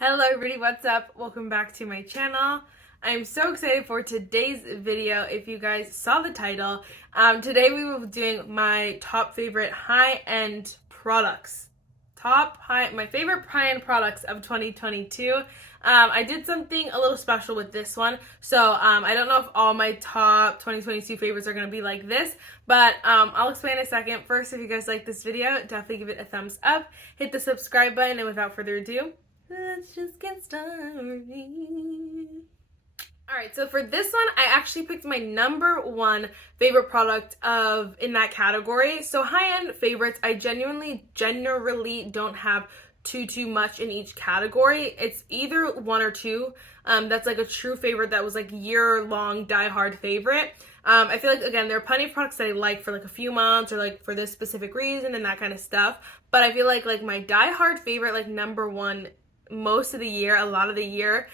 Hello everybody, what's up? Welcome back to my channel. I'm so excited for today's video. If you guys saw the title, today we will be doing my top favorite high-end products. My favorite high-end products of 2022. I did something a little special with this one. So I don't know if all my top 2022 favorites are going to be like this, but I'll explain in a second. First, if you guys like this video, definitely give it a thumbs up. Hit the subscribe button, and without further ado, let's just get started. Alright, so for this one, I actually picked my number one favorite product in that category. So high-end favorites, I generally don't have too much in each category. It's either one or two. That's like a true favorite that was like year-long die-hard favorite. I feel like, again, there are plenty of products that I like for like a few months or like for this specific reason and that kind of stuff. But I feel like my die-hard favorite, like number one, most of the year, a lot of the year,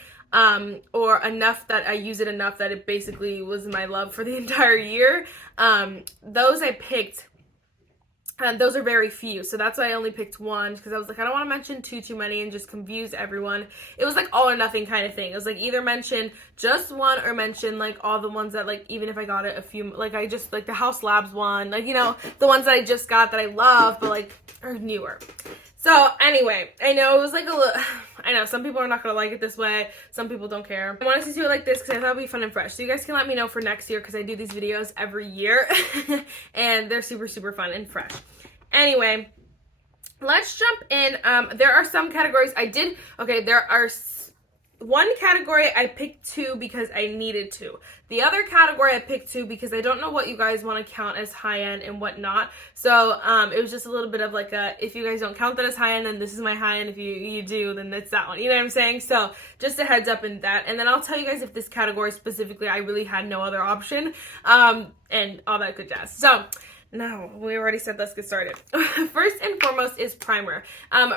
or enough that I use it enough that it basically was my love for the entire year. Those I picked, and those are very few, so that's why I only picked one, because I was like, I don't want to mention too many and just confuse everyone. It was like all or nothing kind of thing. It was like either mention just one or mention like all the ones that, like, even if I got it a few, like I just like the House Labs one, like, you know, the ones that I just got that I love but like are newer. So anyway, I know it was like I know some people are not going to like it this way. Some people don't care. I wanted to do it like this because I thought it would be fun and fresh. So you guys can let me know for next year, because I do these videos every year and they're super fun and fresh. Anyway, let's jump in. There are some categories one category I picked two because I needed to. The other category I picked two because I don't know what you guys want to count as high-end and what not. So it was just a little bit of like if you guys don't count that as high-end, then this is my high-end. If you do, then it's that one. You know what I'm saying? So just a heads up in that. And then I'll tell you guys if this category specifically I really had no other option, and all that good jazz. So no, we already said let's get started. First and foremost is primer.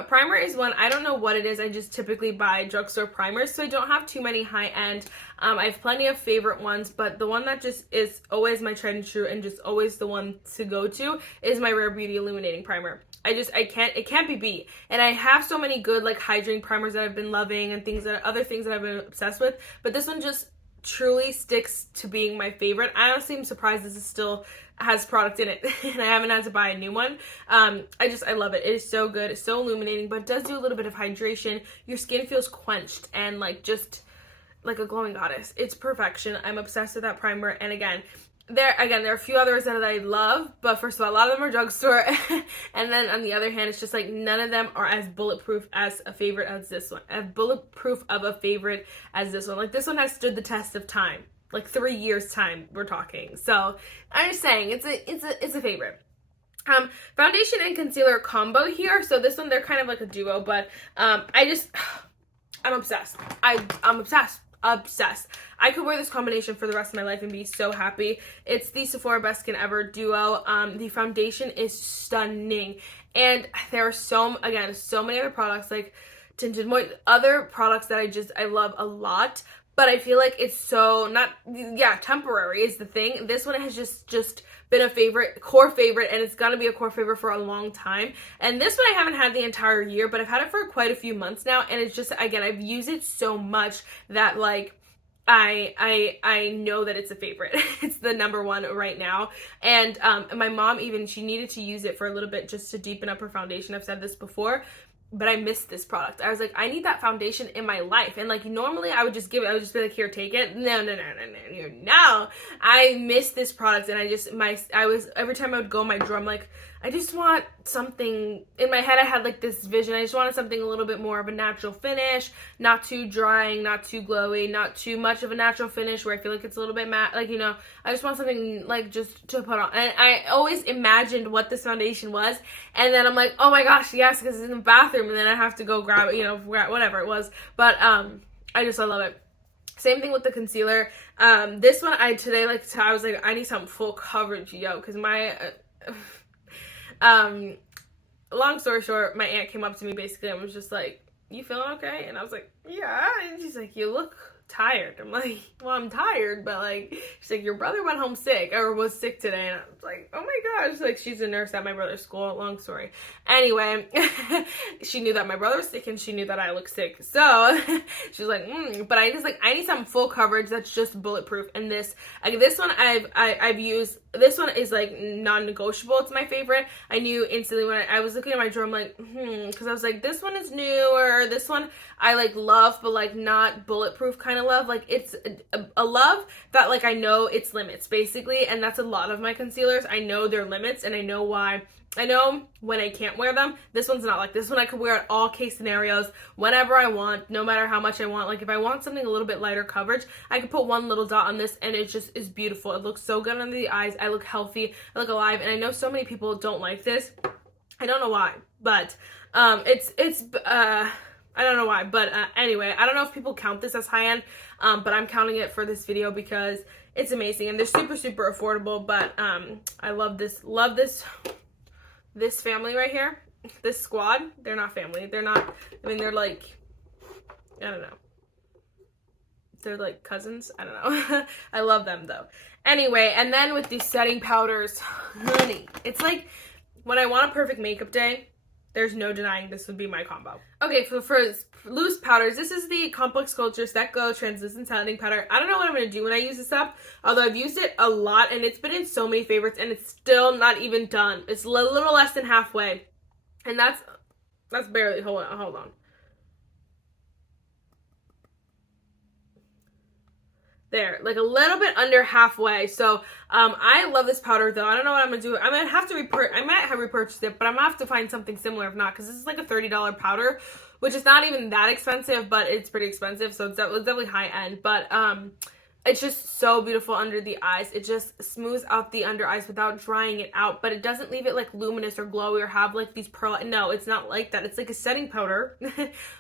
Primer is one, I don't know what it is. I just typically buy drugstore primers, so I don't have too many high-end. I have plenty of favorite ones, but the one that just is always my tried and true and just always the one to go to is my Rare Beauty Illuminating Primer. It can't be beat. And I have so many good like hydrating primers that I've been loving and other things that I've been obsessed with, but this one just truly sticks to being my favorite. I honestly am surprised this is still has product in it and I haven't had to buy a new one. I love it. It is so good. It's so illuminating, but it does do a little bit of hydration. Your skin feels quenched and like just like a glowing goddess. It's perfection. I'm obsessed with that primer. And again, there are a few others that I love, but first of all, a lot of them are drugstore. And then on the other hand, it's just like none of them are as bulletproof as a favorite as this one. As bulletproof of a favorite as this one. Like this one has stood the test of time. Like 3 years time we're talking. So I'm just saying it's a favorite. Foundation and concealer combo here. So this one, they're kind of like a duo, but I'm obsessed. I'm obsessed. I could wear this combination for the rest of my life and be so happy. It's the Sephora Best Skin Ever duo. The foundation is stunning, and there are so many other products like tinted other products that I love a lot. But I feel like it's so temporary is the thing. This one has just been a core favorite, and it's gonna be a core favorite for a long time. And this one I haven't had the entire year, but I've had it for quite a few months now, and it's just, again, I've used it so much that like I know that it's a favorite. It's the number one right now. And my mom she needed to use it for a little bit just to deepen up her foundation. I've said this before. But I missed this product. I was like, I need that foundation in my life. And like normally I would just be like, here, take it. No. I missed this product, and every time I would go in my drawer, I'm like, I just want something. In my head I had like this vision. I just wanted something a little bit more of a natural finish, not too drying, not too glowy, not too much of a natural finish where I feel like it's a little bit matte. Like, you know, I just want something like just to put on. And I always imagined what this foundation was, and then I'm like, oh my gosh, yes, because it's in the bathroom, and then I have to go grab it, you know, whatever it was. But I love it. Same thing with the concealer. This one I was like, I need some full coverage, because my long story short, my aunt came up to me basically and was just like, you feeling okay? And I was like, yeah. And she's like, you look tired. I'm like, well, I'm tired, but like, she's like, your brother went home sick or was sick today. And I was like, oh my gosh, like, she's a nurse at my brother's school. Long story. Anyway, she knew that my brother was sick and she knew that I looked sick. So she was like, but I need some full coverage that's just bulletproof. And this one I've used. This one is like non-negotiable. It's my favorite. I knew instantly when I was looking at my drawer, I'm like, because I was like, this one is new, or this one I like love, but like not bulletproof kind of love. Like it's a love that like I know its limits basically, and that's a lot of my concealers. I know their limits and I know why. I know when I can't wear them. This one's not like this one. I could wear it all case scenarios whenever I want, no matter how much I want. Like if I want something a little bit lighter coverage, I could put one little dot on this and it just is beautiful. It looks so good under the eyes. I look healthy. I look alive. And I know so many people don't like this. I don't know why, but I don't know why, but anyway, I don't know if people count this as high-end, but I'm counting it for this video because it's amazing and they're super, super affordable. But I love this family right here, this squad. They're not family. They're not, I mean, they're like, I don't know. They're like cousins. I don't know. I love them though. Anyway, and then with these setting powders, honey, it's like when I want a perfect makeup day, there's no denying this would be my combo. Okay, for loose powders, this is the Complex Culture Set Glow Translucent Setting Powder. I don't know what I'm going to do when I use this up, although I've used it a lot, and it's been in so many favorites, and it's still not even done. It's a little less than halfway, and that's barely, hold on. There, like a little bit under halfway. So I love this powder though. I don't know what I'm gonna do. I might have repurchased it, but I'm gonna have to find something similar if not, because this is like a $30 powder, which is not even that expensive, but it's pretty expensive, so it's definitely high end. But it's just so beautiful under the eyes. It just smooths out the under eyes without drying it out, but it doesn't leave it like luminous or glowy or have like these pearl. No, it's not like that. It's like a setting powder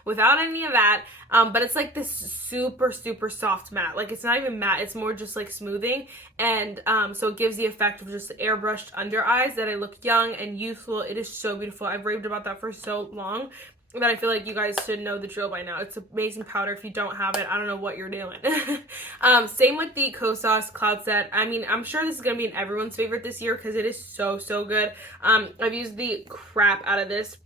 without any of that. But it's like this super, super soft matte. Like it's not even matte. It's more just like smoothing. And so it gives the effect of just airbrushed under eyes that I look young and youthful. It is so beautiful. I've raved about that for so long that I feel like you guys should know the drill by now. It's an amazing powder. If you don't have it, I don't know what you're doing. Same with the Kosas Cloud Set. I mean, I'm sure this is going to be in everyone's favorite this year because it is so, so good. I've used the crap out of this.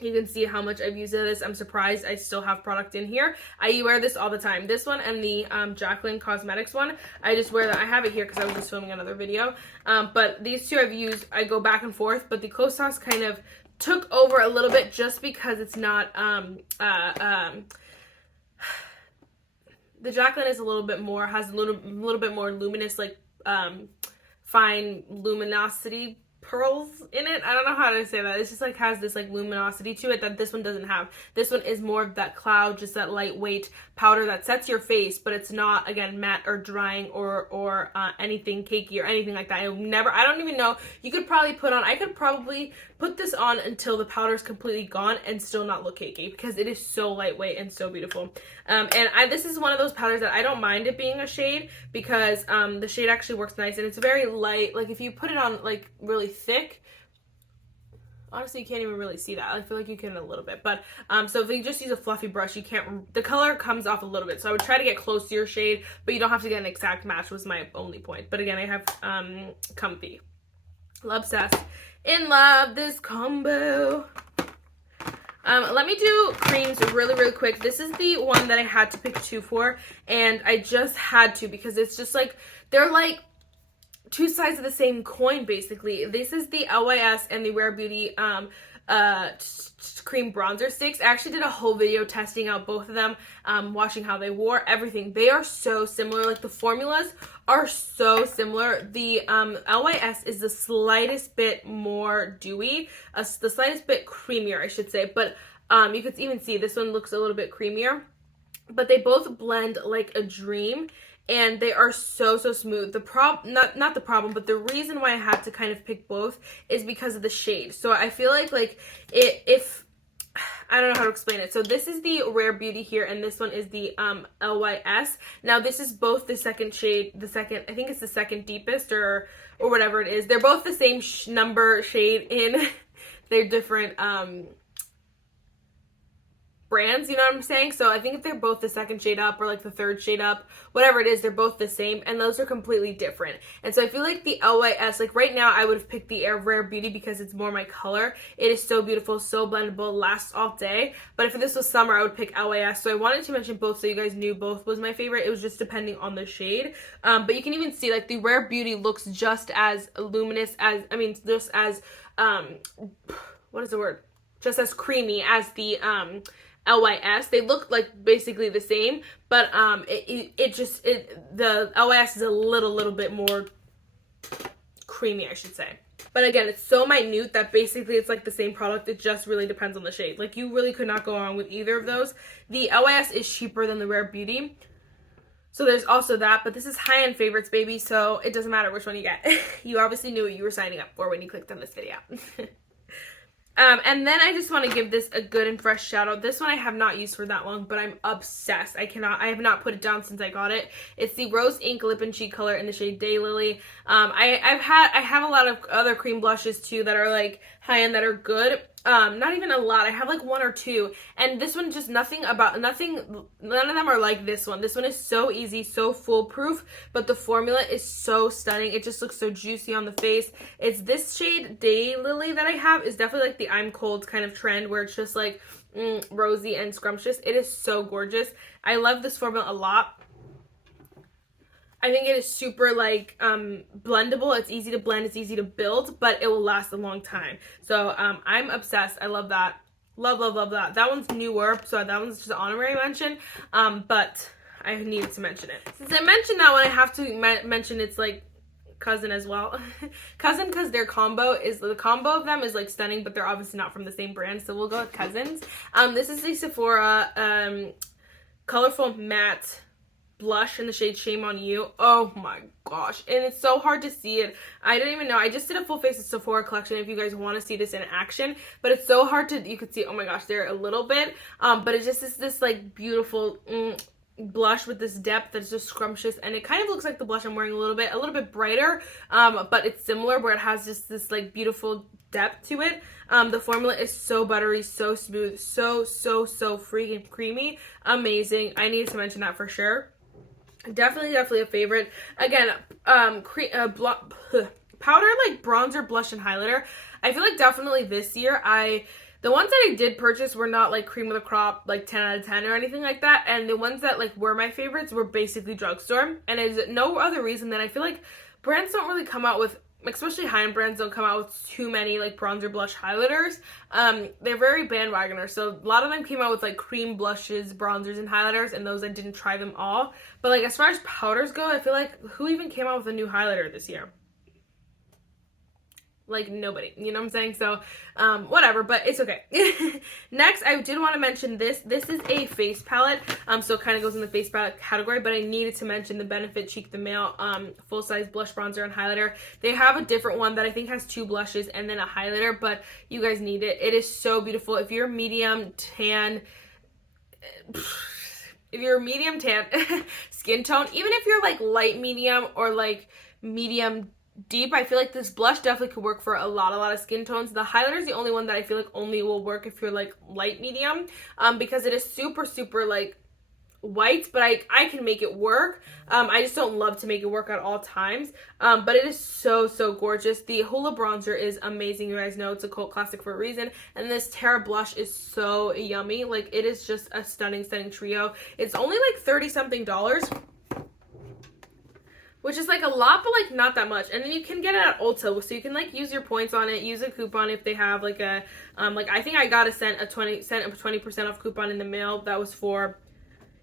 You can see how much I've used of this. I'm surprised I still have product in here. I wear this all the time. This one and the Jaclyn Cosmetics one. I just wear that. I have it here because I was just filming another video. But these two I've used. I go back and forth. But the Kosas kind of took over a little bit just because it's not the Jaclyn is a little bit more, has a little bit more luminous, like fine luminosity pearls in it. I don't know how to say that. It's just like has this like luminosity to it that this one doesn't have. This one is more of that cloud, just that lightweight powder that sets your face, but it's not, again, matte or drying or anything cakey or anything like that. I don't even know. You could probably I could probably put this on until the powder is completely gone and still not look cakey because it is so lightweight and so beautiful. This is one of those powders that I don't mind it being a shade because the shade actually works nice and it's very light. Like if you put it on like really thick, honestly you can't even really see that. I feel like you can a little bit, but so if you just use a fluffy brush, you can't, the color comes off a little bit. So I would try to get close to your shade, but you don't have to get an exact match was my only point. But again, I have Comfy. Obsessed. In love, this combo. Let me do creams really, really quick. This is the one that I had to pick two for, and I just had to because it's just like, they're like two sides of the same coin, basically. This is the LYS and the Rare Beauty cream bronzer sticks. I actually did a whole video testing out both of them, watching how they wore, everything. They are so similar. Like the formulas are so similar. The LYS is the slightest bit more dewy, the slightest bit creamier, I should say. But you could even see this one looks a little bit creamier. But they both blend like a dream. And they are so, so smooth. Not the problem, but the reason why I had to kind of pick both is because of the shade. So I feel like if I don't know how to explain it. So this is the Rare Beauty here, and this one is the LYS. Now this is both the second shade, I think it's the second deepest or whatever it is. They're both the same number shade in. They're different brands, you know what I'm saying? So I think if they're both the second shade up or like the third shade up, whatever it is, they're both the same, and those are completely different. And so I feel like the LYS, like right now I would have picked the Rare Beauty because it's more my color. It is so beautiful, so blendable, lasts all day. But if this was summer, I would pick LYS. So I wanted to mention both so you guys knew both was my favorite. It was just depending on the shade. But you can even see like the Rare Beauty looks just as luminous as, just as, what is the word? Just as creamy as the LYS. They look like basically the same, but the LYS is a little bit more creamy, I should say. But again, it's so minute that basically it's like the same product. It just really depends on the shade. Like you really could not go wrong with either of those. The LYS is cheaper than the Rare Beauty, so there's also that. But this is high-end favorites, baby, so it doesn't matter which one you get. You obviously knew what you were signing up for when you clicked on this video. And then I just want to give this a good and fresh shout out. This one I have not used for that long, but I'm obsessed. I have not put it down since I got it. It's the Rose Ink Lip and Cheek color in the shade Daylily. I have a lot of other cream blushes too that are like high-end that are good. Not even a lot. I have like one or two, and this one just none of them are like this one. This one is so easy, so foolproof, but the formula is so stunning. It just looks so juicy on the face. It's this shade Daylily that I have. Is definitely like the I'm cold kind of trend where it's just like rosy and scrumptious. It is so gorgeous. I love this formula a lot. I think it is super like blendable. It's easy to blend, it's easy to build, but it will last a long time. So I'm obsessed. I love that. Love that. That one's newer, so that one's just an honorary mention, but I needed to mention it. Since I mentioned that one, I have to mention it's like cousin as well. Cousin, because their combo of them is like stunning, but they're obviously not from the same brand, so we'll go with cousins. This is the Sephora colorful matte blush in the shade Shame on You. Oh my gosh, and it's so hard to see it. I didn't even know. I just did a full face of Sephora collection if you guys want to see this in action, but it's so hard to, you could see, oh my gosh, there a little bit, but it just is this like beautiful blush with this depth that's just scrumptious, and it kind of looks like the blush I'm wearing a little bit brighter, but it's similar where it has just this like beautiful depth to it. The formula is so buttery, so smooth, so freaking creamy, amazing. I needed to mention that for sure. Definitely a favorite. Again, powder, like bronzer, blush, and highlighter. I feel like definitely this year, the ones that I did purchase were not like cream of the crop, like 10 out of 10 or anything like that. And the ones that like were my favorites were basically drugstore. And it's no other reason than I feel like brands don't really come out with, especially high-end brands don't come out with too many like bronzer, blush, highlighters. They're very bandwagoners, so a lot of them came out with like cream blushes, bronzers, and highlighters, and those I didn't try them all. But like as far as powders go, I feel like who even came out with a new highlighter this year? Like nobody, you know what I'm saying? So whatever, but it's okay. Next, I did want to mention this is a face palette, so it kind of goes in the face palette category, but I needed to mention the Benefit Cheek the Mail full size blush, bronzer, and highlighter. They have a different one that I think has 2 blushes and then a highlighter, but you guys need it. It is so beautiful. If you're medium tan skin tone, even if you're like light medium or like medium deep, I feel like this blush definitely could work for a lot of skin tones. The highlighter is the only one that I feel like only will work if you're like light medium, because it is super like white, but I can make it work. I just don't love to make it work at all times, but it is so gorgeous. The Hoola bronzer is amazing. You guys know it's a cult classic for a reason, and this Terra blush is so yummy. Like it is just a stunning trio. It's only like $30-something, which is like a lot, but like not that much. And then you can get it at Ulta, so you can like use your points on it, use a coupon if they have like a like I think I got a 20% off coupon in the mail that was for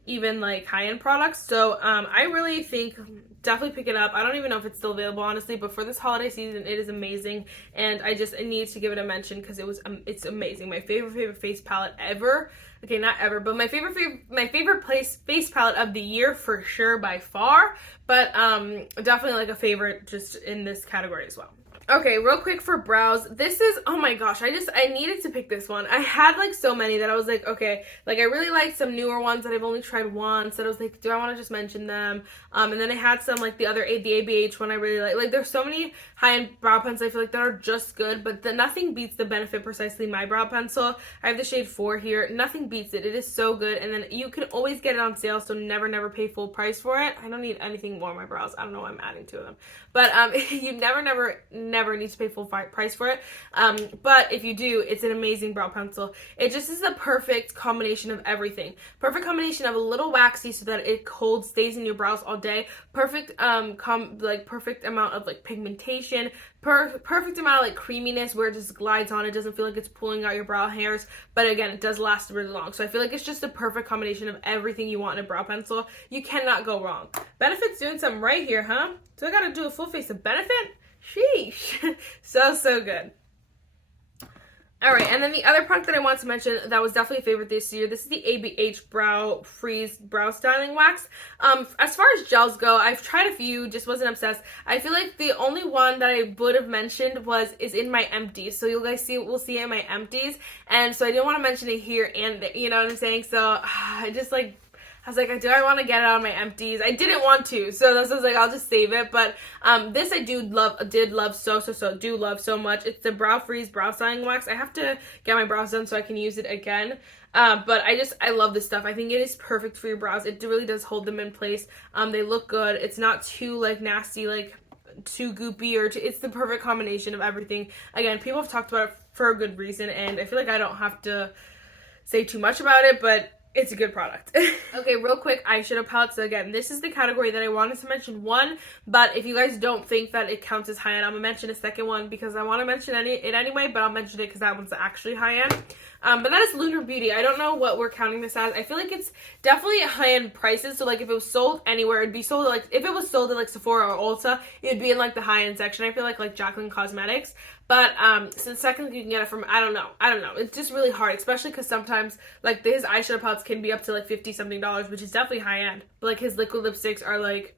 even like high-end products. So I really think definitely pick it up. I don't even know if it's still available, honestly, but for this holiday season it is amazing, and I need to give it a mention because it's amazing. My favorite face palette ever. Okay, not ever, but my favorite face palette of the year for sure by far, but definitely like a favorite just in this category as well. Okay, real quick for brows. This is, oh my gosh, I needed to pick this one. I had like so many that I was like, okay, like I really like some newer ones that I've only tried once that I was like, do I want to just mention them? And then I had some like the ABH one I really like. Like there's so many high-end brow pencils I feel like that are just good, but nothing beats the Benefit Precisely My Brow Pencil. I have the shade 4 here. Nothing beats it. It is so good, and then you can always get it on sale, so never pay full price for it. I don't need anything more on my brows. I don't know why I'm adding to them. But you never need to pay full price for it. But if you do, it's an amazing brow pencil. It just is the perfect combination of everything. Perfect combination of a little waxy so that it stays in your brows all day. Perfect perfect amount of like pigmentation. Perfect amount of like creaminess where it just glides on. It doesn't feel like it's pulling out your brow hairs, but again, it does last really long. So I feel like it's just the perfect combination of everything you want in a brow pencil. You cannot go wrong. Benefit's doing something right here, huh? So I gotta do a full face of Benefit? Sheesh. So good. All right, and then the other product that I want to mention that was definitely a favorite this year, this is the ABH Brow Freeze Brow Styling Wax. As far as gels go, I've tried a few, just wasn't obsessed. I feel like the only one that I would have mentioned is in my empties. So you guys we'll see it in my empties. And so I didn't want to mention it here and there, you know what I'm saying? So I just like, I was like, do I want to get it on my empties? I didn't want to, so this was like, I'll just save it. But this I did love so much. It's the Brow Freeze Brow Styling Wax. I have to get my brows done so I can use it again. But I love this stuff. I think it is perfect for your brows. It really does hold them in place. They look good. It's not too like nasty, like too goopy, it's the perfect combination of everything. Again, people have talked about it for a good reason, and I feel like I don't have to say too much about it, but it's a good product. Okay, real quick, eyeshadow palette. So again, this is the category that I wanted to mention one, but if you guys don't think that it counts as high-end, I'm going to mention a second one because I want to mention it anyway, but I'll mention it because that one's actually high-end. But that is Lunar Beauty. I don't know what we're counting this as. I feel like it's definitely high-end prices, so like if it was sold anywhere, it'd be sold at, like, if it was sold at like Sephora or Ulta, it'd be in like the high-end section. I feel like Jacqueline Cosmetics. But since second you can get it from, I don't know. It's just really hard, especially because sometimes like his eyeshadow palettes can be up to like $50 something, which is definitely high end. But like his liquid lipsticks are like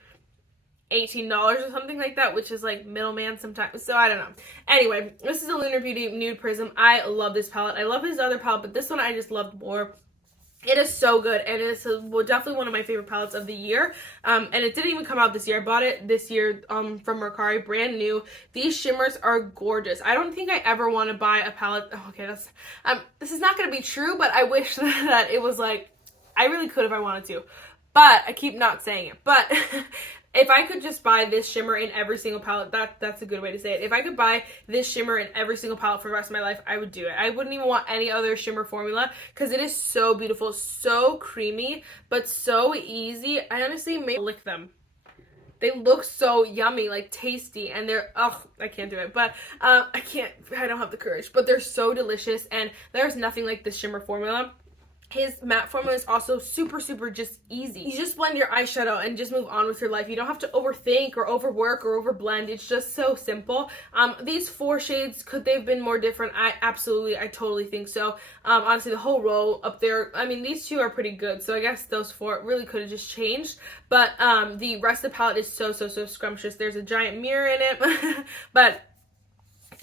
$18 or something like that, which is like middleman sometimes. So I don't know. Anyway, this is a Lunar Beauty Nude Prism. I love this palette. I love his other palette, but this one I just loved more. It is so good, and it's definitely one of my favorite palettes of the year. And it didn't even come out this year. I bought it this year from Mercari, brand new. These shimmers are gorgeous. I don't think I ever want to buy a palette. Oh, okay, this is not going to be true, but I wish that it was like, I really could if I wanted to. But I keep not saying it. But if I could just buy this shimmer in every single palette, that's a good way to say it. If I could buy this shimmer in every single palette for the rest of my life, I would do it. I wouldn't even want any other shimmer formula because it is so beautiful, so creamy, but so easy. I honestly may lick them. They look so yummy, like tasty, and they're, I can't do it, but I don't have the courage, but they're so delicious, and there's nothing like this shimmer formula. His matte formula is also super just easy. You just blend your eyeshadow and just move on with your life. You don't have to overthink or overwork or overblend. It's just so simple. These 4 shades, could they have been more different? I totally think so. Honestly, the whole row up there, I mean, these 2 are pretty good. So I guess those 4 really could have just changed. But the rest of the palette is so scrumptious. There's a giant mirror in it. But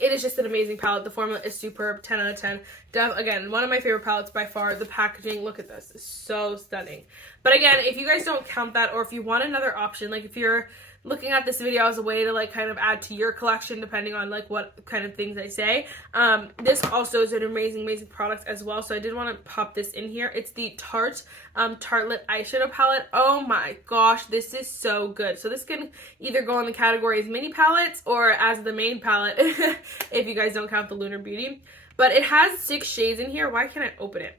it is just an amazing palette. The formula is superb. 10 out of 10. Again, one of my favorite palettes by far. The packaging, look at this. It's so stunning. But again, if you guys don't count that, or if you want another option, like if you're looking at this video as a way to like kind of add to your collection depending on like what kind of things I say, this also is an amazing product as well. So I did want to pop this in here. It's the Tarte Tartelette eyeshadow palette. Oh my gosh, this is so good. So this can either go in the category as mini palettes or as the main palette if you guys don't count the Lunar Beauty. But it has 6 shades in here. Why can't I open it?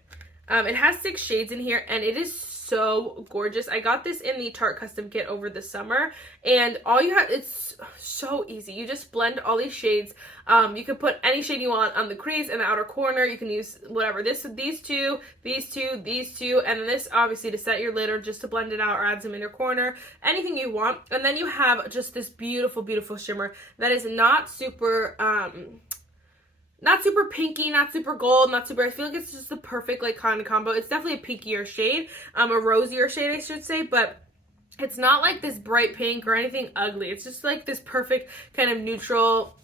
It has 6 shades in here, and it is so gorgeous. I got this in the Tarte custom kit over the summer, and all you have, it's so easy. You just blend all these shades. You can put any shade you want on the crease and the outer corner. You can use whatever, these two, and then this obviously to set your lid or just to blend it out or add some inner corner, anything you want. And then you have just this beautiful shimmer that is not super pinky, not super gold, I feel like it's just the perfect like kind of combo. It's definitely a pinkier shade, a rosier shade I should say, but it's not like this bright pink or anything ugly. It's just like this perfect kind of neutral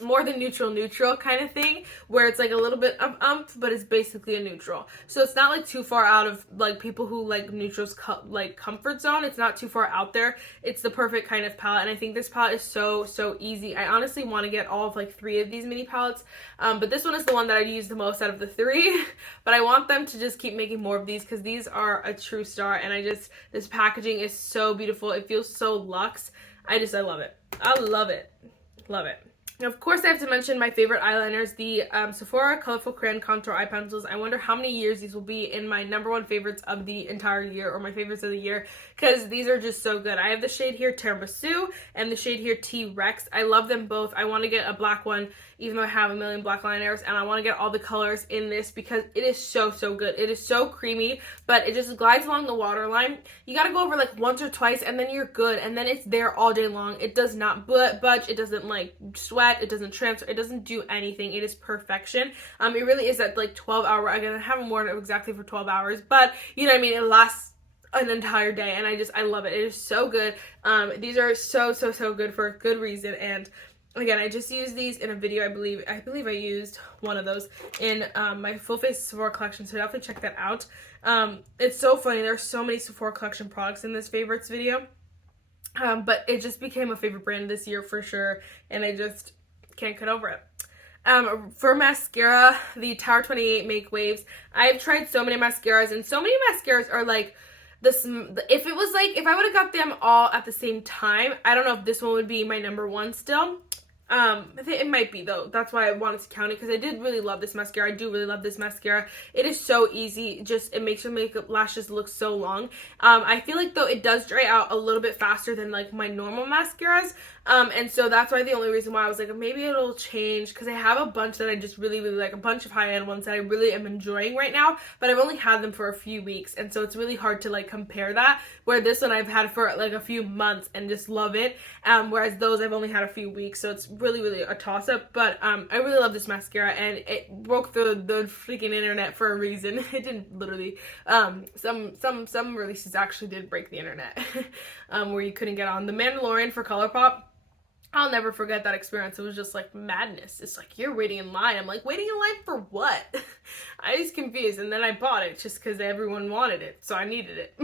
more the neutral kind of thing, where it's like a little bit of but it's basically a neutral. So it's not like too far out of like people who like neutrals like comfort zone. It's not too far out there. It's the perfect kind of palette, and I think this palette is so easy. I honestly want to get all of like 3 of these mini palettes, but this one is the one that I use the most out of the 3. But I want them to just keep making more of these because these are a true star, and this packaging is so beautiful. It feels so luxe. I love it. I love it. Love it. Of course, I have to mention my favorite eyeliners, the Sephora Colorful Crayon Contour Eye Pencils. I wonder how many years these will be in my #1 favorites of the entire year, or my favorites of the year, because these are just so good. I have the shade here Tiramisu and the shade here T-Rex. I love them both. I want to get a black one, even though I have a million black liners, and I want to get all the colors in this because it is so good. It is so creamy, but it just glides along the waterline. You got to go over like once or twice, and then you're good, and then it's there all day long. It does not budge. It doesn't like sweat. It doesn't transfer. It doesn't do anything. It is perfection. It really is that like 12-hour. Again, I haven't worn it exactly for 12 hours, but you know what I mean? It lasts an entire day, and I love it. It is so good. These are so good for a good reason. And again, I just used these in a video. I believe I used one of those in my full face Sephora collection, so definitely check that out. It's so funny. There's so many Sephora collection products in this favorites video, but it just became a favorite brand this year for sure, and I just can't get over it. For mascara, the Tower 28 Make Waves. I've tried so many mascaras, and so many mascaras are like this. If it was like, if I would have got them all at the same time, I don't know if this one would be my #1 still. I think it might be though. That's why I wanted to count it, because I did really love this mascara. I do really love this mascara. It is so easy. Just, it makes your makeup lashes look so long. I feel like though it does dry out a little bit faster than like my normal mascaras. And so that's why the only reason why I was like, maybe it'll change, because I have a bunch that I just really like, a bunch of high-end ones that I really am enjoying right now, but I've only had them for a few weeks, and so it's really hard to like compare that, where this one I've had for like a few months and just love it, whereas those I've only had a few weeks, so it's really a toss-up. But I really love this mascara, and it broke the freaking internet for a reason. It didn't literally. Some releases actually did break the internet, where you couldn't get on. The Mandalorian for ColourPop, I'll never forget that experience. It was just like madness. It's like, you're waiting in line. I'm like, waiting in line for what? I was confused, and then I bought it just because everyone wanted it, so I needed it.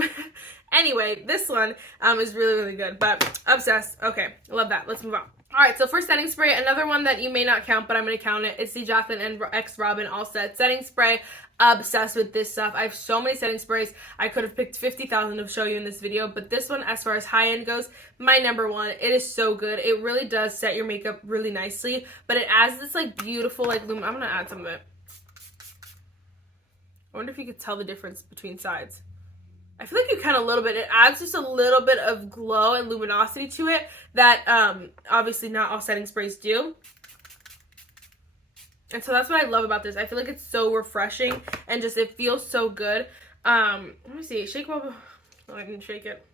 Anyway, this one is really good, but obsessed. Okay, love that. Let's move on. Alright, so for setting spray, another one that you may not count, but I'm going to count it. It's the Jaclyn X Robin All Set Setting Spray. Obsessed with this stuff. I have so many setting sprays. I could have picked 50,000 to show you in this video, but this one, as far as high-end goes, my #1. It is so good. It really does set your makeup really nicely, but it adds this like beautiful like I'm going to add some of it. I wonder if you could tell the difference between sides. I feel like you can a little bit. It adds just a little bit of glow and luminosity to it that obviously not all setting sprays do. And so that's what I love about this. I feel like it's so refreshing, and just it feels so good. Let me see. Shake bubble. Oh, I didn't shake it.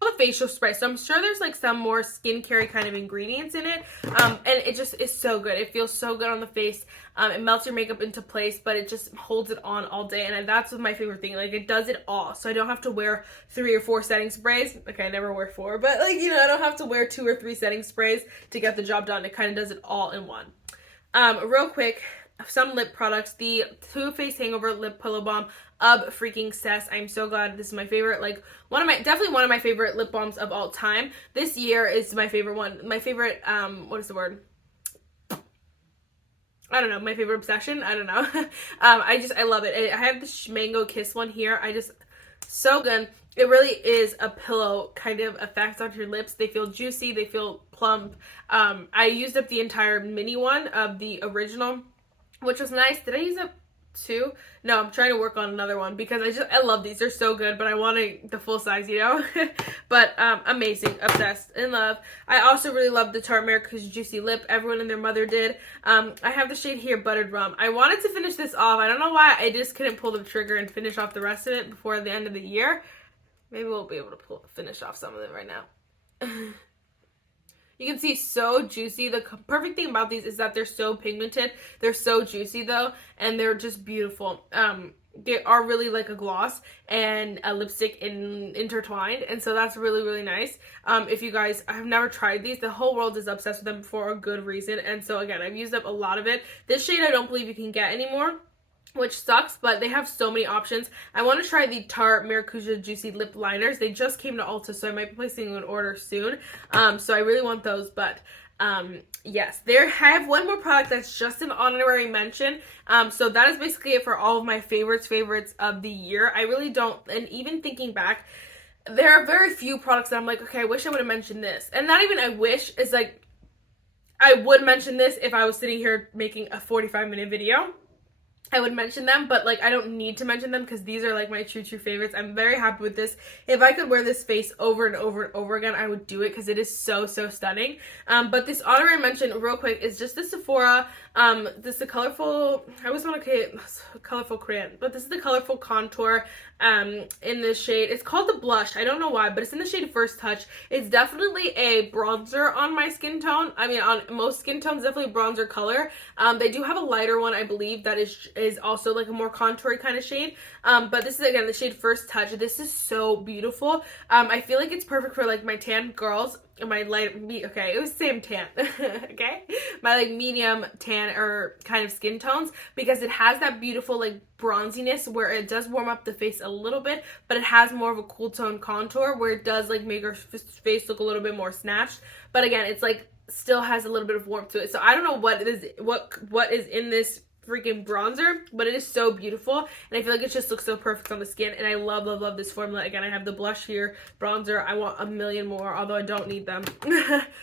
The facial spray, so I'm sure there's like some more skincare kind of ingredients in it, and it just is so good. It feels so good on the face. It melts your makeup into place, but it just holds it on all day, and that's my favorite thing. Like, it does it all, so I don't have to wear 3 or 4 setting sprays. Okay, I never wear 4, but like, you know, I don't have to wear 2 or 3 setting sprays to get the job done. It kind of does it all in one. Real quick, some lip products. The Too Faced Hangover Lip Pillow Balm. Freaking cess. I'm so glad. This is my favorite, like definitely one of my favorite lip balms of all time. This year is my favorite one. My favorite, what is the word? I don't know, my favorite obsession. I don't know. I love it. I have the Mango Kiss one here. So good. It really is a pillow kind of effect on your lips. They feel juicy. They feel plump. I used up the entire mini one of the original, which was nice. Did I use up 2? No, I'm trying to work on another one because I love these. They're so good, but I wanted the full size, you know. But amazing, obsessed, in love. I also really love the Tarte America's Juicy Lip. Everyone and their mother did. I have the shade here, Buttered Rum. I wanted to finish this off. I don't know why I just couldn't pull the trigger and finish off the rest of it before the end of the year. Maybe we'll be able to finish off some of it right now. You can see so juicy. The perfect thing about these is that they're so pigmented. They're so juicy though, and they're just beautiful. they are really like a gloss and a lipstick intertwined, and so that's really, really nice. If you guys have never tried these, the whole world is obsessed with them for a good reason, and so again, I've used up a lot of it. This shade I don't believe you can get anymore, which sucks, but they have so many options. I want to try the Tarte Maracuja Juicy Lip Liners. They just came to Ulta, so I might be placing an order soon. So I really want those, but yes, I have one more product that's just an honorary mention. So that is basically it for all of my favorites of the year. I really don't, and even thinking back, there are very few products that I'm like, okay, I wish I would have mentioned this. And not even I wish, it's like, I would mention this if I was sitting here making a 45-minute video. I would mention them, but like I don't need to mention them because these are like my true favorites. I'm very happy with this. If I could wear this face over and over and over again, I would do it because it is so stunning. But this honorary mention real quick is just the Sephora. This is the colorful, I always want to say colorful crayon, but this is the colorful contour in this shade. It's called the blush. I don't know why, but it's in the shade First Touch. It's definitely a bronzer on my skin tone. I mean, on most skin tones, definitely bronzer color. They do have a lighter one, I believe, that is also like a more contoury kind of shade. But this is again the shade First Touch. This is so beautiful. I feel like it's perfect for like my tan girls. My light, okay, it was same tan, okay? My like medium tan or kind of skin tones, because it has that beautiful like bronziness where it does warm up the face a little bit, but it has more of a cool tone contour where it does like make her face look a little bit more snatched. But again, it's like still has a little bit of warmth to it. So I don't know what is in this freaking bronzer, but it is so beautiful, and I feel like it just looks so perfect on the skin, and I love this formula. Again, I have the blush here, bronzer, I want a million more, although I don't need them.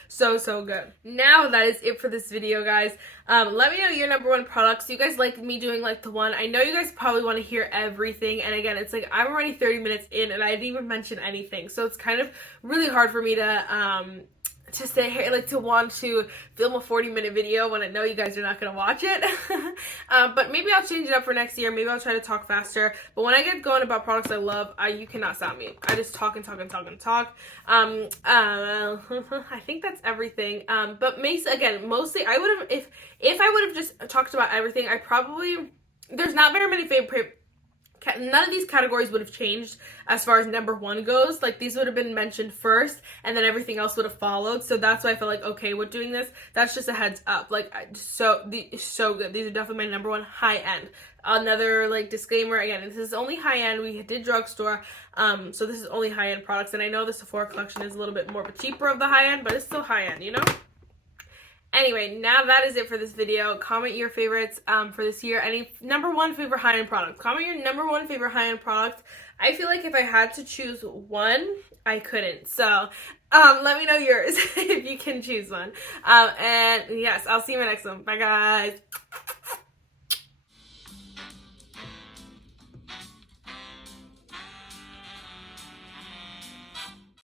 so good. Now that is it for this video, guys. Let me know your number one products. You guys like me doing like the one? I know you guys probably want to hear everything, and again, it's like I'm already 30 minutes in and I didn't even mention anything, so it's kind of really hard for me to stay here, like to want to film a 40-minute video when I know you guys are not going to watch it. But maybe I'll change it up for next year. Maybe I'll try to talk faster. But when I get going about products I love, you cannot stop me. I just talk and talk. I think that's everything. But mostly I would have, if I would have just talked about everything, there's not very many favorite. None of these categories would have changed as far as number one goes. Like, these would have been mentioned first, and then everything else would have followed. So that's why I felt like okay with doing this. That's just a heads up. Like, so good. These are definitely my number one high end. Another like disclaimer, again, this is only high end. We did drugstore, so this is only high end products. And I know the Sephora collection is a little bit more of a cheaper of the high end, but it's still high end, you know? Anyway, now that is it for this video. Comment your favorites for this year. Any number one favorite high-end product. Comment your number one favorite high-end product. I feel like if I had to choose one, I couldn't. So let me know yours if you can choose one. And yes, I'll see you in my next one. Bye, guys.